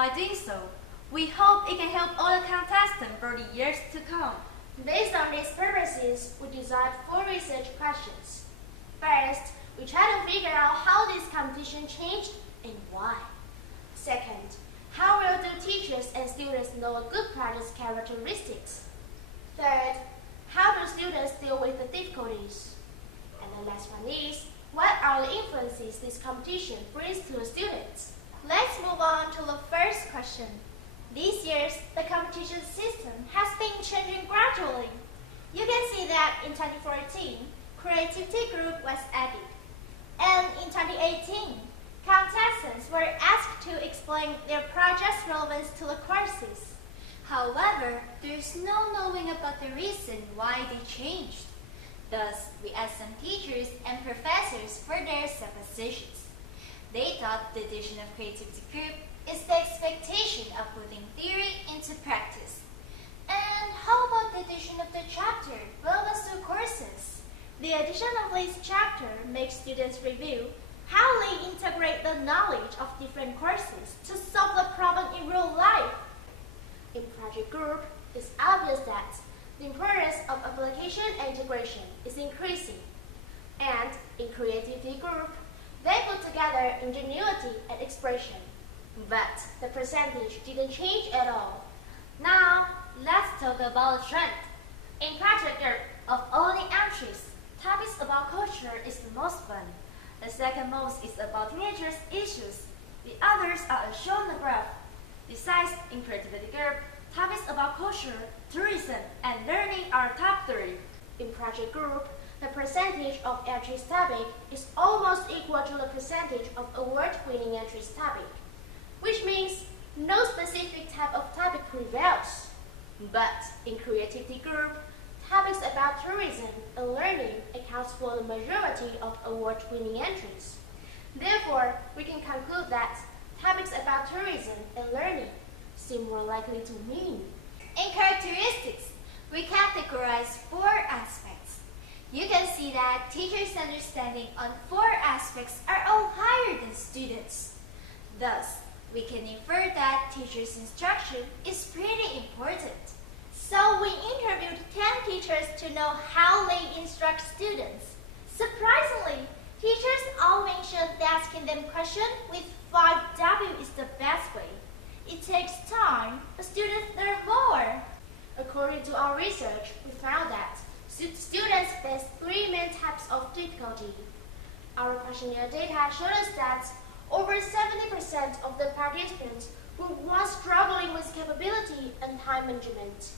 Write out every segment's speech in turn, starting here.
By doing so, we hope it can help all the contestants for the years to come. Based on these purposes, we designed 4 research questions. First, we try to figure out how this competition changed and why. Second, how well do teachers and students know a good project's characteristics? Third, how do students deal with the difficulties? And the last one is, what are the influences this competition brings to the students? Let's move on to the first question. These years, the competition system has been changing gradually. You can see that in 2014, Creativity Group was added. And in 2018, contestants were asked to explain their project's relevance to the courses. However, there is no knowing about the reason why they changed. Thus, we asked some teachers and professors for their suppositions. They thought the addition of Creativity Group is the expectation of putting theory into practice. And how about the addition of the chapter relevant to courses? The addition of this chapter makes students review how they integrate the knowledge of different courses to solve the problem in real life. In project group, it's obvious that the importance of application and integration is increasing. And in creativity group, they put together ingenuity and expression. But the percentage didn't change at all. Now, let's talk about the trend. In project group, of all the entries, topics about culture is the most fun. The second most is about teenagers' issues. The others are as shown in the graph. Besides, in creativity group, topics about culture, tourism, and learning are top 3. In project group, the percentage of entries topic is almost equal to the percentage of award-winning entries topic, which means no specific type of topic prevails. But in creativity group, topics about tourism and learning accounts for the majority of award-winning entries. Therefore, we can conclude that topics about tourism and learning seem more likely to win. In characteristics, we categorize 4 aspects. You can see that teachers' understanding on 4 aspects are all higher than students. Thus, we can infer that teachers' instruction is pretty important. So we interviewed 10 teachers to know how they instruct students. Surprisingly, teachers all mentioned that asking them questions with 5W is the best way. It takes time, but students learn more. According to our research, we found that students face 3 main types of difficulty. Our questionnaire data showed us that over 70% of the participants were once struggling with capability and time management.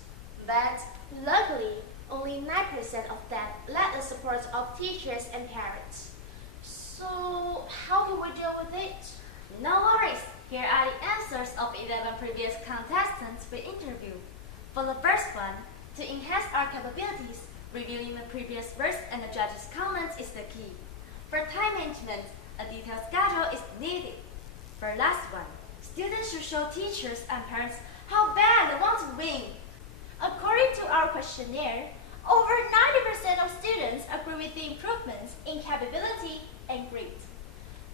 But luckily, only 9% of them lacked the support of teachers and parents. So, how do we deal with it? No worries. Here are the answers of 11 previous contestants we interviewed. For the first one, to enhance our capabilities, reviewing the previous verse and the judges' comments is the key. For time management, a detailed schedule is needed. For last one, students should show teachers and parents how bad they want to win. According to our questionnaire, over 90% of students agree with the improvements in capability and grit.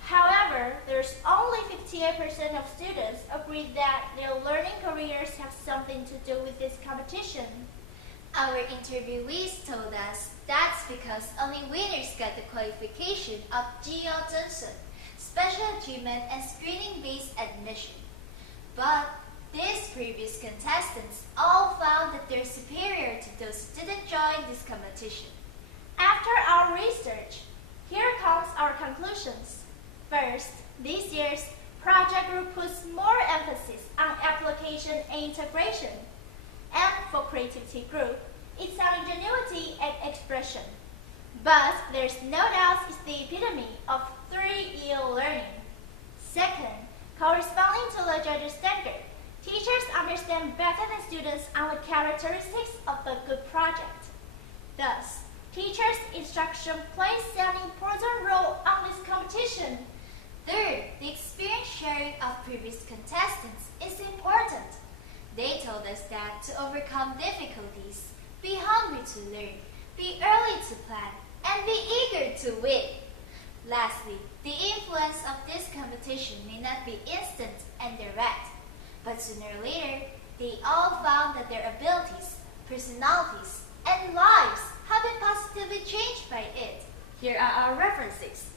However, there's only 58% of students agree that their learning careers have something to do with this competition. Our interviewees told us that's because only winners get the qualification of G.O. Johnson, special achievement and screening-based admission. But these previous contestants all found that they're superior to those who didn't join this competition. After our research, here comes our conclusions. First, this year's project group puts more emphasis on application and integration. And for creativity group, it's on ingenuity and expression. But there's no doubt it's the epitome of 3-year learning. Second, corresponding to the judges' standard, teachers understand better than students on the characteristics of a good project. Thus, teachers' instruction plays an important role on this competition. Third, the experience sharing of previous contestants is important. They told us that to overcome difficulties, be hungry to learn, be early to plan, and be eager to win. Lastly, the influence of this competition may not be instant and direct, But sooner or later, they all found that their abilities, personalities, and lives have been positively changed by it. Here are our references.